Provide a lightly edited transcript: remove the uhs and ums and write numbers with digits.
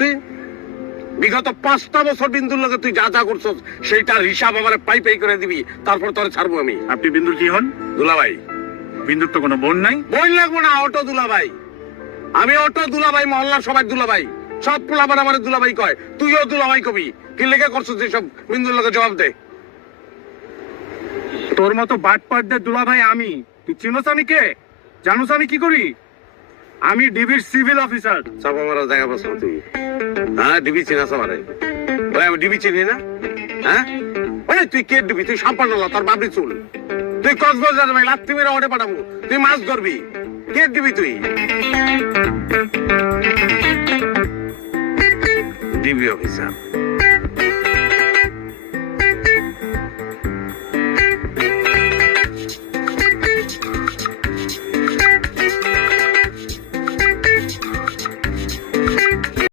তুই বিগত 5টা বছর বিন্দুর লগে তুই যা যা করছস সেইটার হিসাব আমার পাই পাই করে দিবি, তারপর তোরে ছাড়বো আমি। আপনি বিন্দুর কি হন? দুলাভাই। বিন্দুর তো কোনো বোন নাই। বোন লাগবো না, অটো দুলাভাই। আমি অটো দুলাভাই, মহল্লার সবাই দুলাভাই, সব পোলাপান আমার দুলাভাই কয়, তুইও দুলাভাই কবি। কি লেগে করছস এসব? বিন্দুর লগে জবাব দে। তোর মতো বাটপাটদের দুলাভাই আমি। তুই চিনোস আমি কে? জানোস আমি কি করি? আমি ডিবির সিভিল অফিসার। সব আমার জায়গা বস তুই। হ্যাঁ, ডিবি চিনাস আমারে? ওই আমি ডিবি চিনি না? হ্যাঁ, ওই তুই কে ডিবি? তুই সাম্পান না, তোর বাবরি চুল। তুই কক্সবাজার ভাই লাত্তি মেরে অটে পাঠাবো, তুই মাছ ধরবি। কে ডিবি তুই? DB officer.